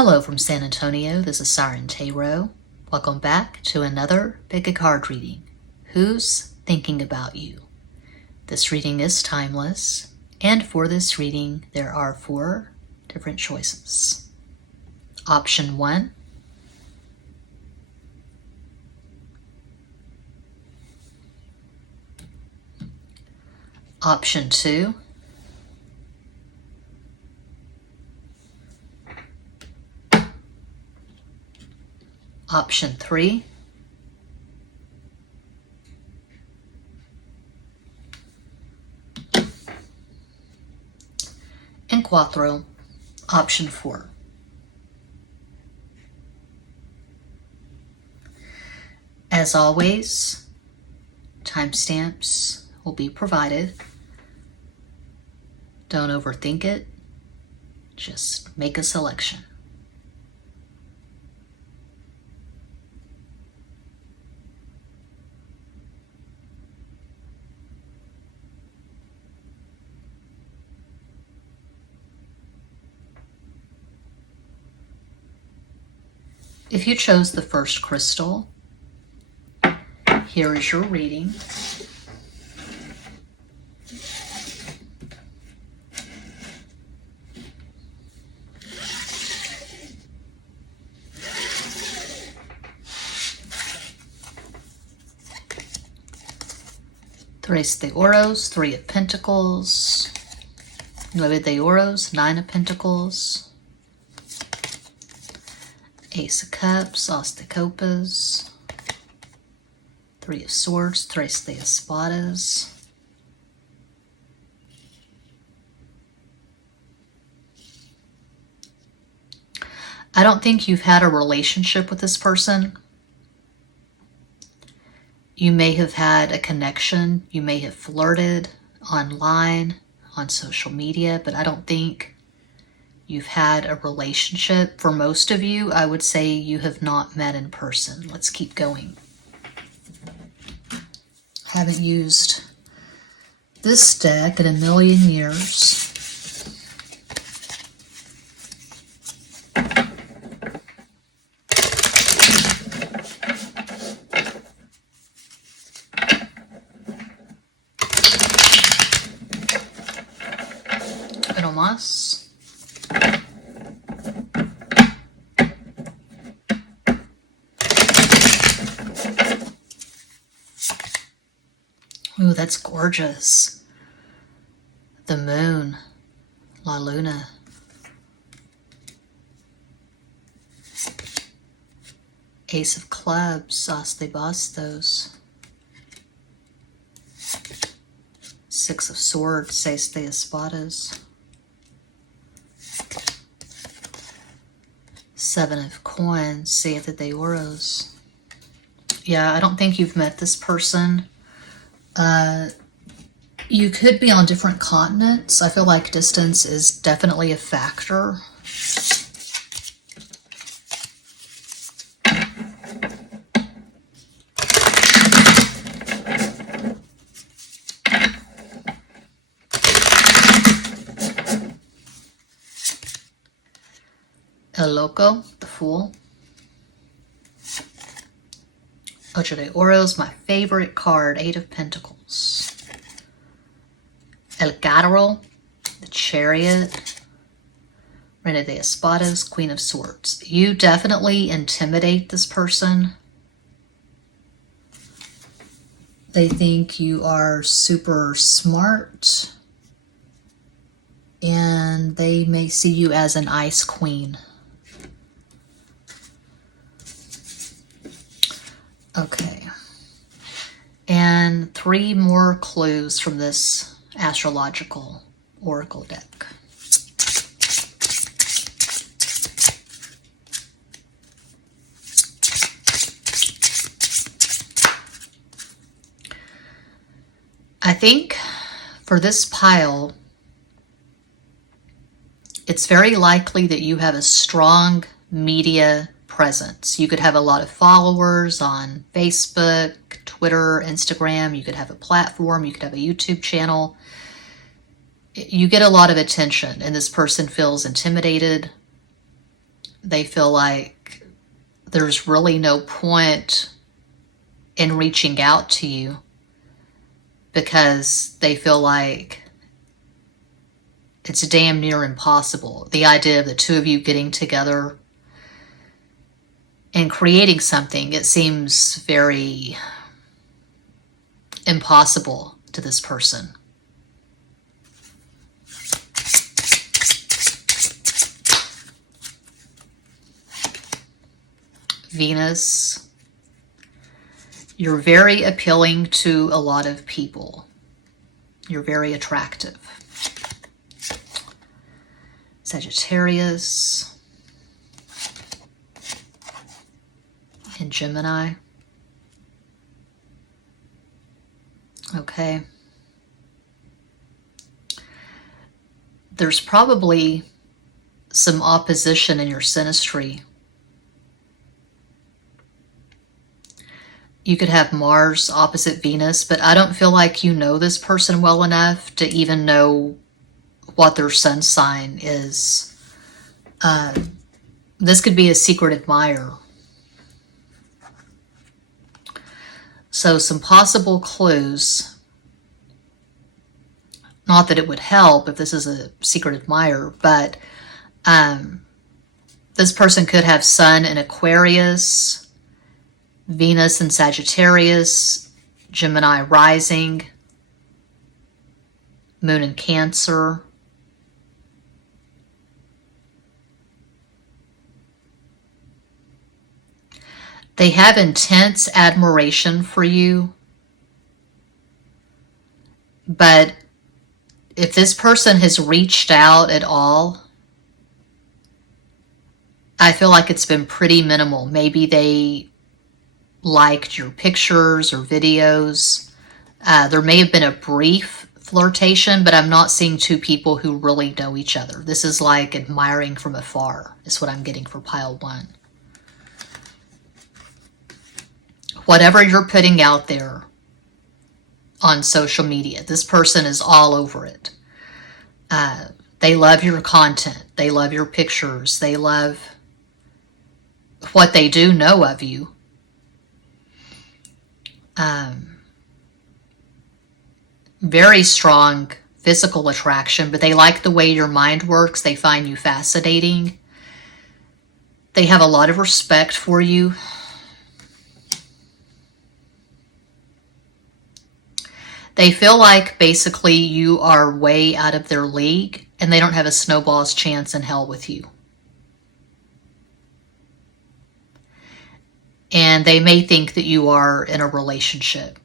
Hello from San Antonio, this is SIREN Tarot. Welcome back to another Pick a Card reading. Who's thinking about you? This reading is timeless, and for this reading there are 4 different choices. Option 1. Option 2. Option 3. And Quattro, option 4. As always, timestamps will be provided. Don't overthink it. Just make a selection. If you chose the first crystal, here is your reading. Tres de Oros, 3 of Pentacles. Nueve de Oros, 9 of Pentacles. Ace of Cups, As de Copas, 3 of Swords, Tres de Espadas. I don't think you've had a relationship with this person. You may have had a connection. You may have flirted online, on social media, but I don't think you've had a relationship. For most of you, I would say you have not met in person. Let's keep going. I haven't used this deck in a million years. Pero más. Ooh, that's gorgeous. The moon, La Luna. Ace of Clubs, As de Bastos. 6 of Swords, Seis de Espadas. 7 of Coins, Siete de Oros. Yeah, I don't think you've met this person. You could be on different continents. I feel like distance is definitely a factor. El Loco, the Fool. Ocho de Oros, my favorite card, 8 of Pentacles. El Gato, the Chariot. Reina de Espadas, Queen of Swords. You definitely intimidate this person. They think you are super smart, and they may see you as an ice queen. Okay, and 3 more clues from this astrological oracle deck. I think for this pile, it's very likely that you have a strong media presence. You could have a lot of followers on Facebook, Twitter, Instagram. You could have a platform. You could have a YouTube channel. You get a lot of attention, and this person feels intimidated they feel like there's really no point in reaching out to you because they feel like it's damn near impossible. The idea of the two of you getting together and creating something, it seems very impossible to this person. Venus, you're very appealing to a lot of people. You're very attractive. Sagittarius and Gemini. Okay. There's probably some opposition in your synastry. You could have Mars opposite Venus, but I don't feel like you know this person well enough to even know what their sun sign is. This could be a secret admirer. So some possible clues. Not that it would help if this is a secret admirer, but this person could have Sun in Aquarius, Venus in Sagittarius, Gemini rising, Moon in Cancer. They have intense admiration for you, but if this person has reached out at all, I feel like it's been pretty minimal. Maybe they liked your pictures or videos. There may have been a brief flirtation, but I'm not seeing two people who really know each other. This is like admiring from afar, is what I'm getting for pile 1. Whatever you're putting out there on social media, this person is all over it. They love your content. They love your pictures. They love what they do know of you. Very strong physical attraction, but they like the way your mind works. They find you fascinating. They have a lot of respect for you. They feel like basically you are way out of their league and they don't have a snowball's chance in hell with you. And they may think that you are in a relationship.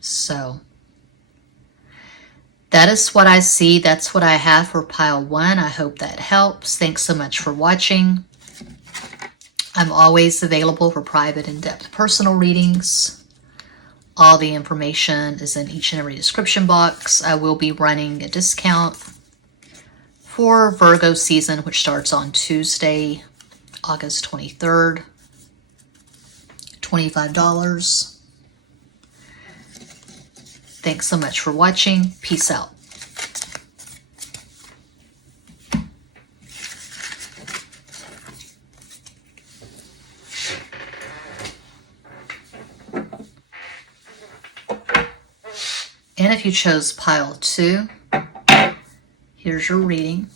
So that is what I see. That's what I have for pile 1. I hope that helps. Thanks so much for watching. I'm always available for private, in-depth personal readings. All the information is in each and every description box. I will be running a discount for Virgo season, which starts on Tuesday, August 23rd. $25. Thanks so much for watching. Peace out. And if you chose pile 2, here's your reading.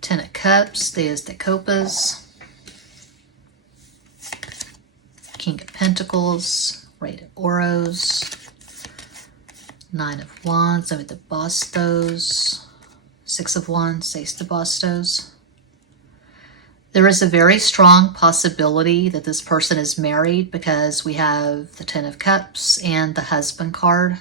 10 of Cups, Dias de Copas, King of Pentacles, Rey of Oros, 9 of Wands, Nueve de Bastos, 6 of Wands, Seis de Bastos. There is a very strong possibility that this person is married because we have the 10 of Cups and the Husband card.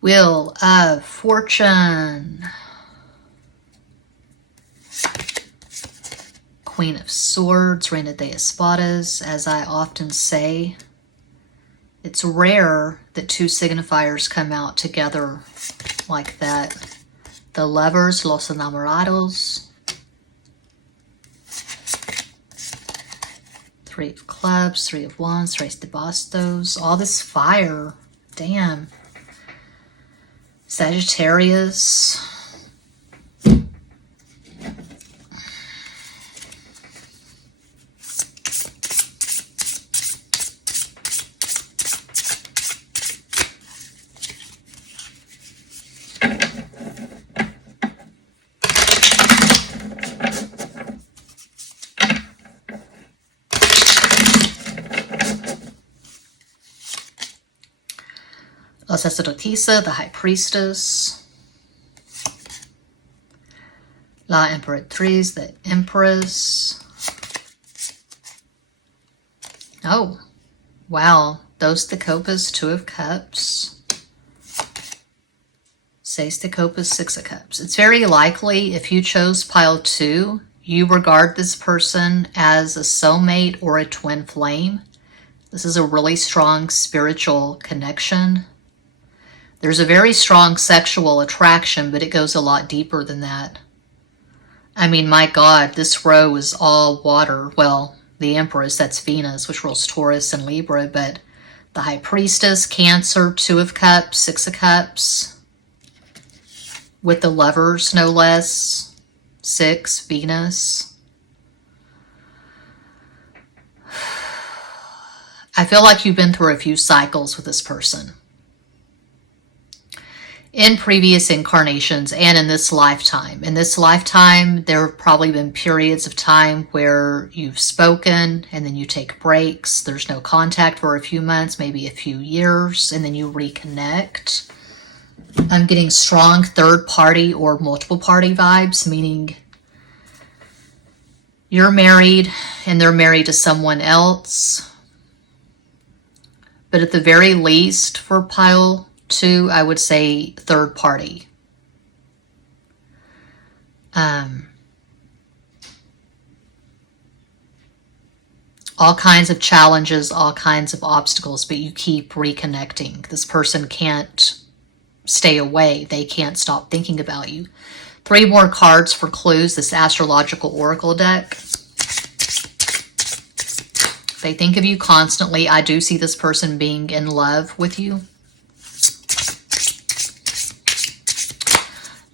Wheel of Fortune, Queen of Swords, Reina de Espadas. As I often say, it's rare that two signifiers come out together like that. The Lovers, Los Enamorados. Three of Clubs, Three of Wands, Tres de Bastos. All this fire. Damn. Sagittarius. La Sacerdotisa, the High Priestess. La Imperatriz, the Empress. Oh, wow. Dos de Copas, Two of Cups. Seis de Copas, Six of Cups. It's very likely if you chose pile 2, you regard this person as a soulmate or a twin flame. This is a really strong spiritual connection. There's a very strong sexual attraction, but it goes a lot deeper than that. I mean, my God, this row is all water. Well, the Empress, that's Venus, which rules Taurus and Libra, but the High Priestess, Cancer, Two of Cups, Six of Cups, with the Lovers, no less, 6, Venus. I feel like you've been through a few cycles with this person. In previous incarnations and in this lifetime. In this lifetime, there have probably been periods of time where you've spoken and then you take breaks. There's no contact for a few months, maybe a few years, and then you reconnect. I'm getting strong third party or multiple party vibes, meaning you're married and they're married to someone else. But at the very least, for pile 2, I would say third party. All kinds of challenges, all kinds of obstacles, but you keep reconnecting. This person can't stay away. They can't stop thinking about you. 3 more cards for clues, this astrological oracle deck. They think of you constantly. I do see this person being in love with you.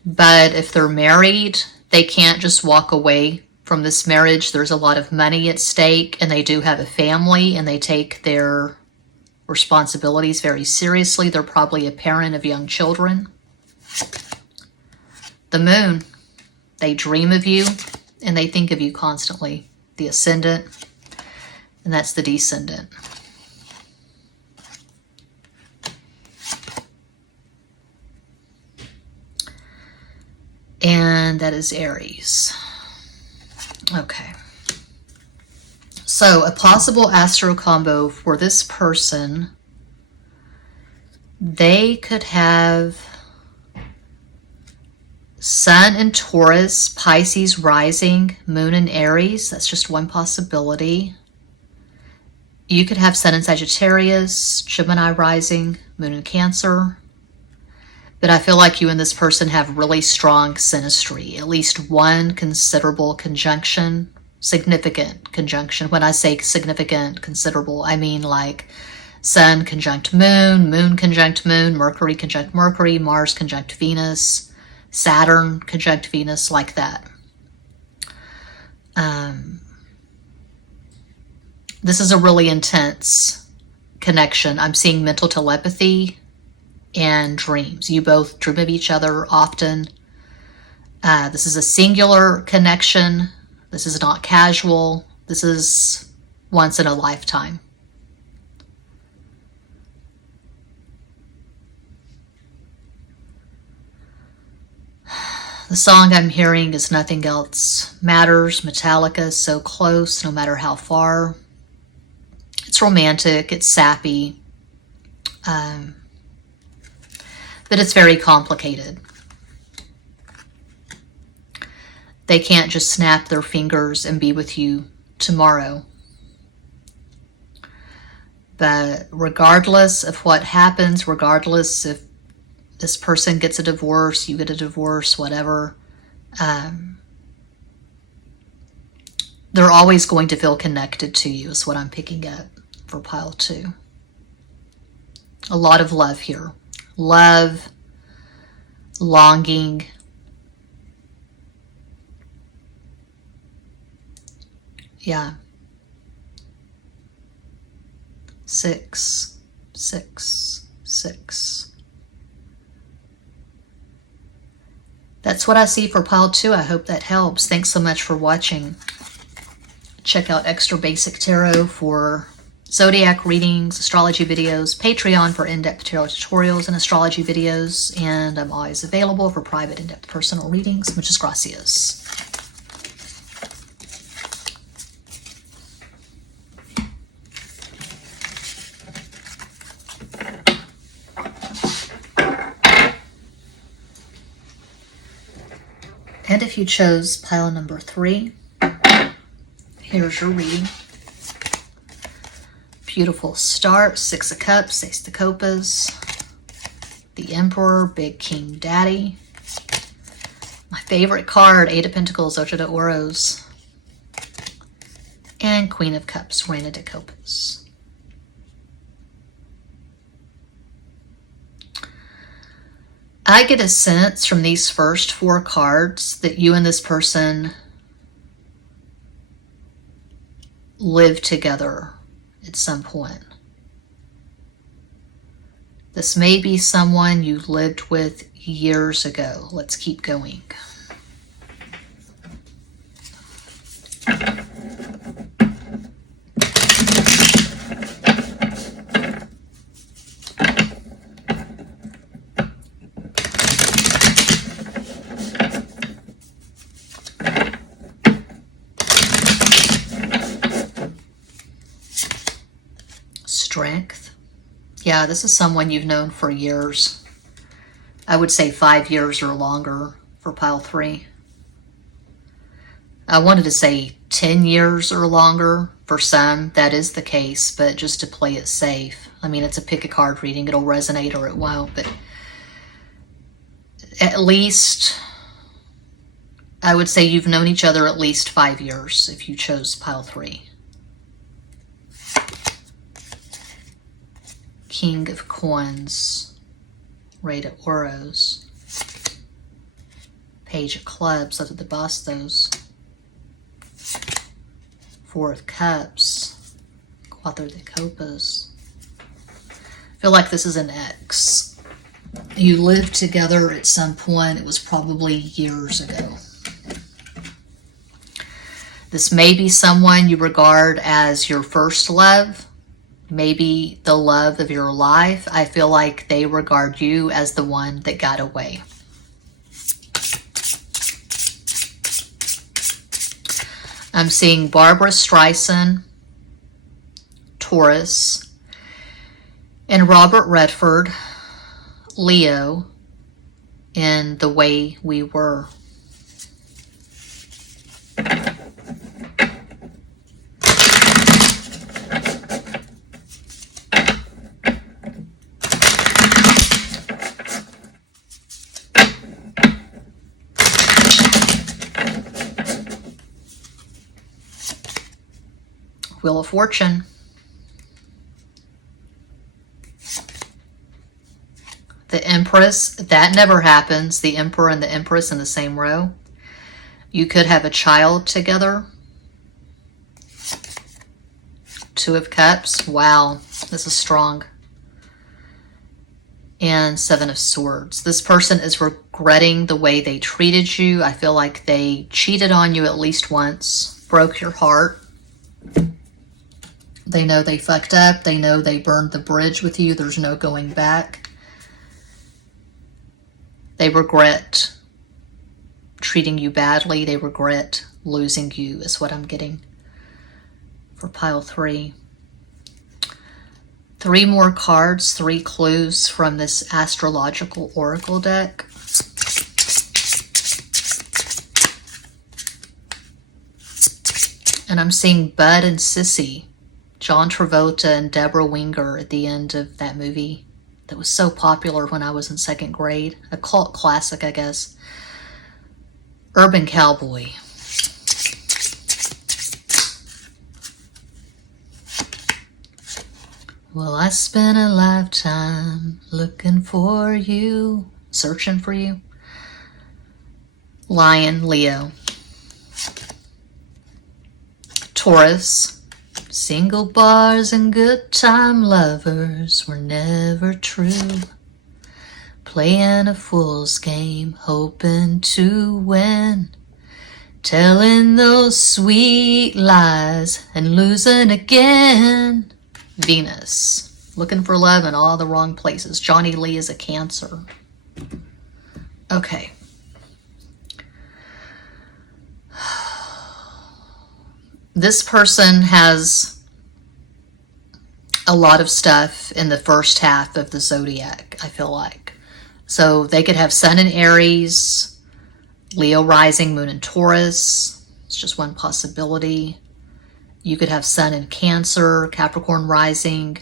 But if they're married, they can't just walk away from this marriage. There's a lot of money at stake, and they do have a family, and they take their responsibilities very seriously. They're probably a parent of young children. The Moon, they dream of you, and they think of you constantly. The Ascendant, and that's the Descendant. And that is Aries. Okay. So a possible astro combo for this person, they could have Sun in Taurus, Pisces rising, Moon in Aries. That's just one possibility. You could have Sun in Sagittarius, Gemini rising, Moon in Cancer. But I feel like you and this person have really strong synastry, at least one considerable conjunction, significant conjunction. When I say significant, considerable, I mean like Sun conjunct Moon, Moon conjunct Moon, Mercury conjunct Mercury, Mars conjunct Venus, Saturn conjunct Venus, like that. This is a really intense connection. I'm seeing mental telepathy and dreams. You both dream of each other often. This is a singular connection. This is not casual. This is once in a lifetime. The song I'm hearing is Nothing Else Matters, Metallica, So Close, No Matter How Far. It's romantic, it's sappy, but it's very complicated. They can't just snap their fingers and be with you tomorrow. But regardless of what happens, regardless if this person gets a divorce, you get a divorce, whatever, they're always going to feel connected to you is what I'm picking up for pile 2. A lot of love here. Love, longing. Yeah. 6, 6, 6. That's what I see for pile 2. I hope that helps. Thanks so much for watching. Check out Extra Basic Tarot for zodiac readings, astrology videos, Patreon for in-depth tarot tutorials and astrology videos, and I'm always available for private in-depth personal readings. Muchas gracias. And if you chose pile number 3, here's your reading. Beautiful start. 6 of Cups, Ace de Copas, the Emperor, Big King Daddy. My favorite card, 8 of Pentacles, Ocho de Oros, and Queen of Cups, Reina de Copas. I get a sense from these first 4 cards that you and this person live together at some point. This may be someone you lived with years ago. Let's keep going. Strength. Yeah, this is someone you've known for years. I would say 5 years or longer for pile 3. I wanted to say 10 years or longer. For some, that is the case, but just to play it safe. I mean, it's a pick a card reading. It'll resonate or it won't, but at least, I would say you've known each other at least 5 years if you chose pile 3. King of Coins, Rey de Oros, Page of Clubs, look at the bastos, 4 of Cups, Cuatro de Copas. I feel like this is an ex. You lived together at some point. It was probably years ago. This may be someone you regard as your first love, maybe the love of your life. I feel like they regard you as the one that got away. I'm seeing Barbara Streisand, Taurus, and Robert Redford, Leo, in The Way We Were. Wheel of Fortune. The Empress, that never happens. The Emperor and the Empress in the same row. You could have a child together. 2 of Cups. Wow, this is strong. And 7 of Swords. This person is regretting the way they treated you. I feel like they cheated on you at least once, broke your heart. They know they fucked up. They know they burned the bridge with you. There's no going back. They regret treating you badly. They regret losing you is what I'm getting for pile 3. 3 more cards, 3 clues from this astrological oracle deck. And I'm seeing Bud and Sissy, John Travolta and Deborah Winger at the end of that movie that was so popular when I was in second grade. A cult classic, I guess. Urban Cowboy. Well, I spent a lifetime looking for you, searching for you. Lion, Leo. Taurus. Single bars and good time lovers were never true. Playing a fool's game, hoping to win. Telling those sweet lies and losing again. Venus. Looking for love in all the wrong places. Johnny Lee is a Cancer. Okay. This person has a lot of stuff in the first half of the zodiac, I feel like. So they could have Sun in Aries, Leo rising, Moon in Taurus. It's just one possibility. You could have Sun in Cancer, Capricorn rising.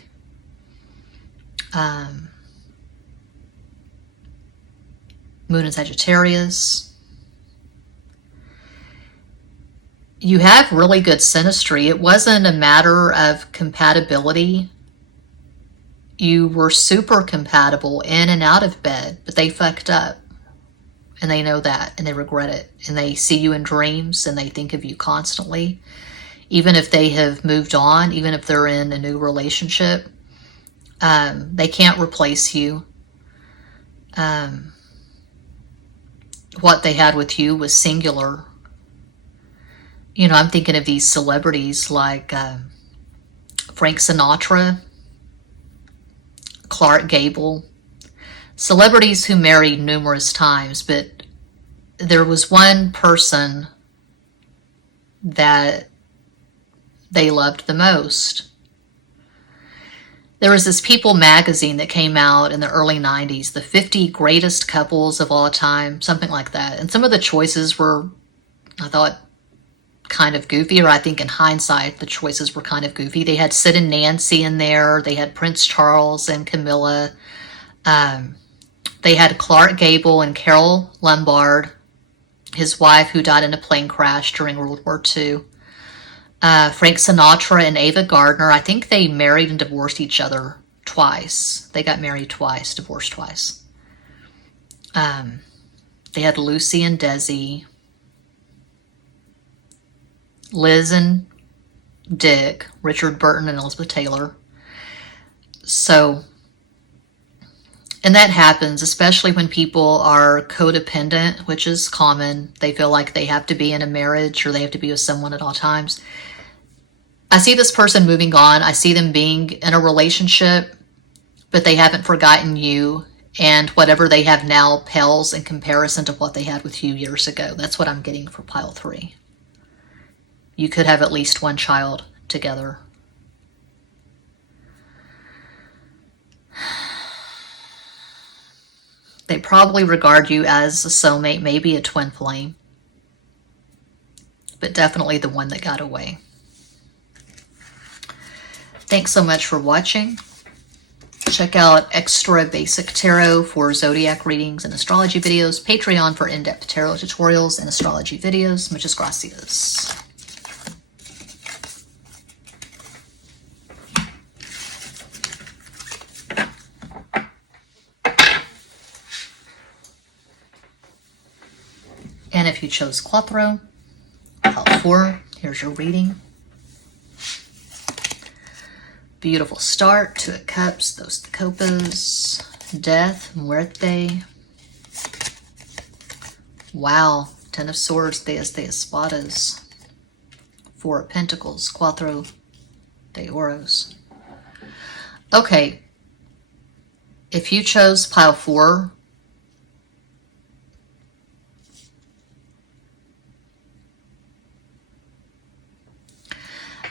Moon in Sagittarius. You have really good synastry. It wasn't a matter of compatibility. You were super compatible in and out of bed, but they fucked up. And they know that, and they regret it. And they see you in dreams, and they think of you constantly. Even if they have moved on, even if they're in a new relationship, they can't replace you. What they had with you was singular. You know, I'm thinking of these celebrities like Frank Sinatra, Clark Gable, celebrities who married numerous times, but there was one person that they loved the most. There was this People magazine that came out in the early 90s, the 50 greatest couples of all time, something like that. And some of the choices were, I thought, kind of goofy, or I think in hindsight, the choices were kind of goofy. They had Sid and Nancy in there. They had Prince Charles and Camilla. They had Clark Gable and Carol Lombard, his wife, who died in a plane crash during World War II. Frank Sinatra and Ava Gardner. I think they married and divorced each other twice. They got married twice, divorced twice. They had Lucy and Desi. Liz and Dick, Richard Burton and Elizabeth Taylor. So, and that happens, especially when people are codependent, which is common. They feel like they have to be in a marriage or they have to be with someone at all times. I see this person moving on. I see them being in a relationship, but they haven't forgotten you. And whatever they have now pales in comparison to what they had with you years ago. That's what I'm getting for pile 3. You could have at least one child together. They probably regard you as a soulmate, maybe a twin flame, but definitely the one that got away. Thanks so much for watching. Check out Extra Basic Tarot for zodiac readings and astrology videos, Patreon for in-depth tarot tutorials and astrology videos. Muchas gracias. And if you chose Cuatro, pile 4, here's your reading. Beautiful start, 2 of Cups, those the copas, Death, Muerte. Wow, 10 of Swords, Diez de Espadas, 4 of Pentacles, Cuatro de Oros. Okay, if you chose pile 4,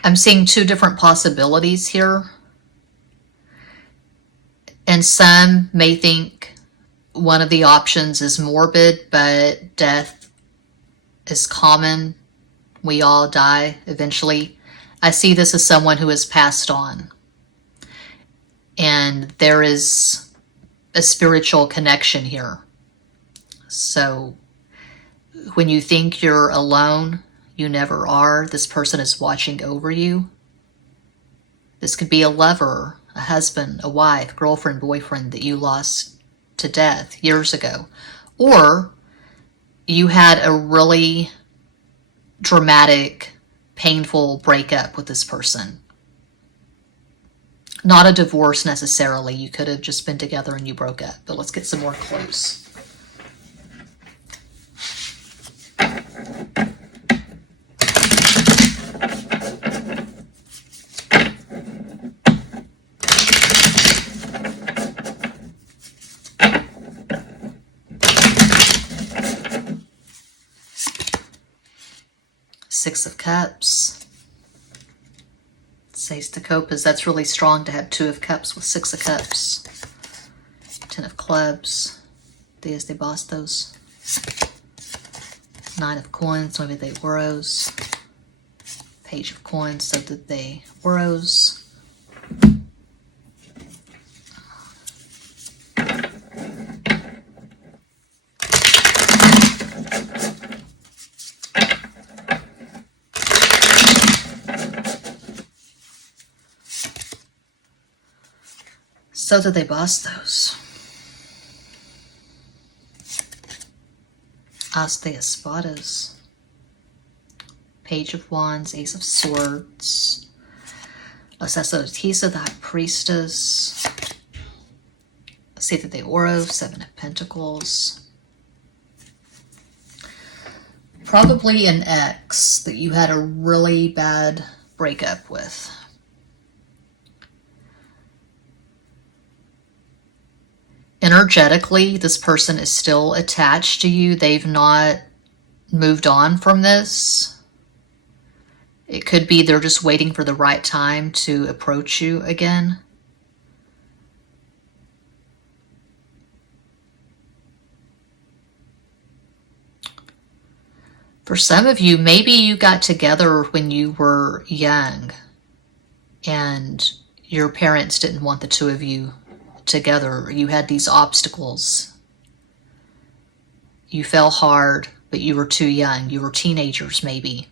I'm seeing 2 different possibilities here. And some may think one of the options is morbid, but death is common We all die eventually. I see this as someone who has passed on. And there is a spiritual connection here. So when you think you're alone, you never are. This person is watching over you. This could be a lover, a husband, a wife, girlfriend, boyfriend that you lost to death years ago. Or you had a really dramatic, painful breakup with this person. Not a divorce necessarily. You could have just been together and you broke up. But let's get some more clues. Six of Cups. Says to cope is that's really strong to have Two of Cups with Six of Cups. Ten of Clubs. Días de Bastos. Nine of Coins, maybe they Euros. Page of Coins, so that they Euros. So that they Bastos. As de Espadas. Page of Wands, Ace of Swords. La Sacerdotisa, the High Priestess. Siete de Oro, Seven of Pentacles. Probably an ex that you had a really bad breakup with. Energetically, this person is still attached to you. They've not moved on from this. It could be they're just waiting for the right time to approach you again. For some of you, maybe you got together when you were young and your parents didn't want the two of you together. You had these obstacles. You fell hard, but you were too young. You were teenagers, maybe.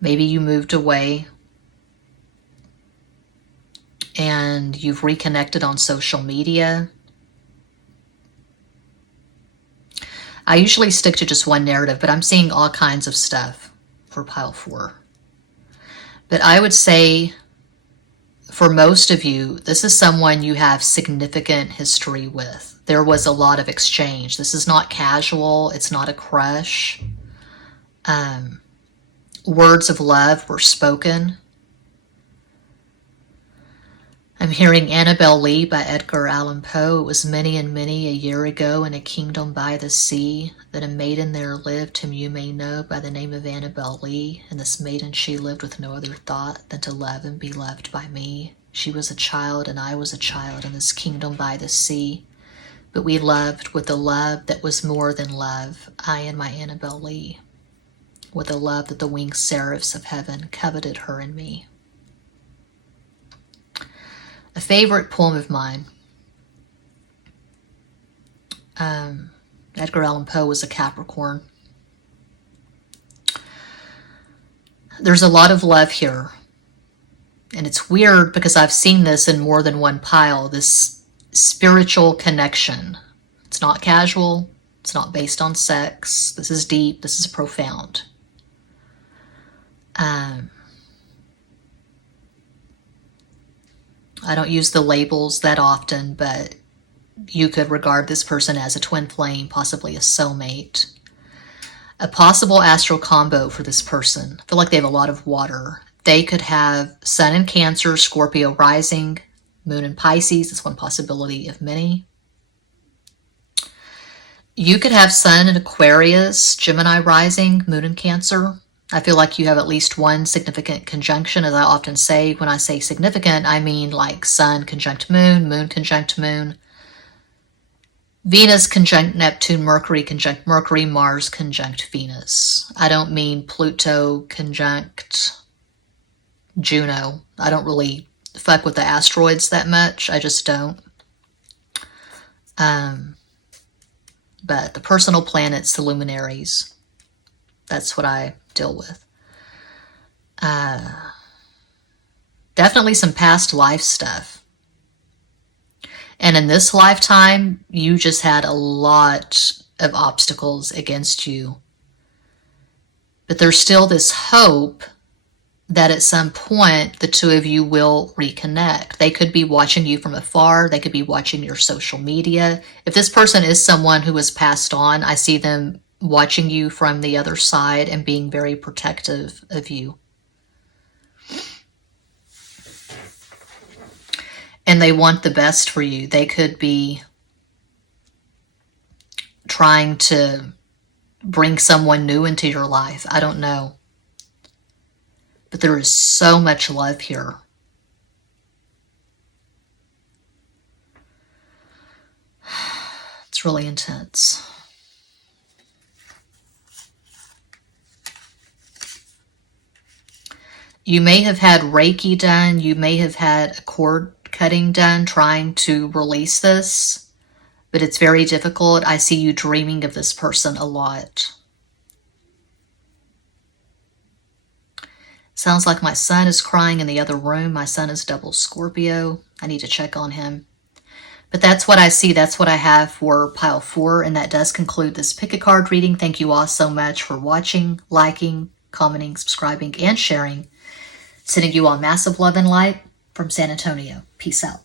Maybe you moved away and you've reconnected on social media. I usually stick to just one narrative, but I'm seeing all kinds of stuff for pile 4. But I would say for most of you, this is someone you have significant history with. There was a lot of exchange. This is not casual. It's not a crush. Words of love were spoken. I'm hearing Annabel Lee by Edgar Allan Poe. It was many and many a year ago in a kingdom by the sea that a maiden there lived whom you may know by the name of Annabel Lee. And this maiden, she lived with no other thought than to love and be loved by me. She was a child and I was a child in this kingdom by the sea. But we loved with a love that was more than love, I and my Annabel Lee. With a love that the winged seraphs of heaven coveted her and me. A favorite poem of mine. Edgar Allan Poe was a Capricorn. There's a lot of love here. And it's weird because I've seen this in more than one pile, this spiritual connection. It's not casual. It's not based on sex. This is deep. This is profound. I don't use the labels that often, but you could regard this person as a twin flame, possibly a soulmate. A possible astral combo for this person. I feel like they have a lot of water. They could have Sun in Cancer, Scorpio rising, Moon in Pisces. That's one possibility of many. You could have Sun in Aquarius, Gemini rising, Moon in Cancer. I feel like you have at least one significant conjunction. As I often say, when I say significant, I mean like Sun conjunct Moon, Moon conjunct Moon. Venus conjunct Neptune, Mercury conjunct Mercury, Mars conjunct Venus. I don't mean Pluto conjunct Juno. I don't really fuck with the asteroids that much. I just don't. But the personal planets, the luminaries, that's what I deal with. Definitely some past life stuff. And in this lifetime, you just had a lot of obstacles against you. But there's still this hope that at some point the two of you will reconnect. They could be watching you from afar. They could be watching your social media. If this person is someone who has passed on, I see them watching you from the other side and being very protective of you. And they want the best for you. They could be trying to bring someone new into your life. I don't know. But there is so much love here. It's really intense. You may have had Reiki done. You may have had a cord cutting done trying to release this, but it's very difficult. I see you dreaming of this person a lot. Sounds like my son is crying in the other room. My son is double Scorpio. I need to check on him. But that's what I see. That's what I have for pile 4, and that does conclude this pick a card reading. Thank you all so much for watching, liking, commenting, subscribing, and sharing. Sending you all massive love and light from San Antonio. Peace out.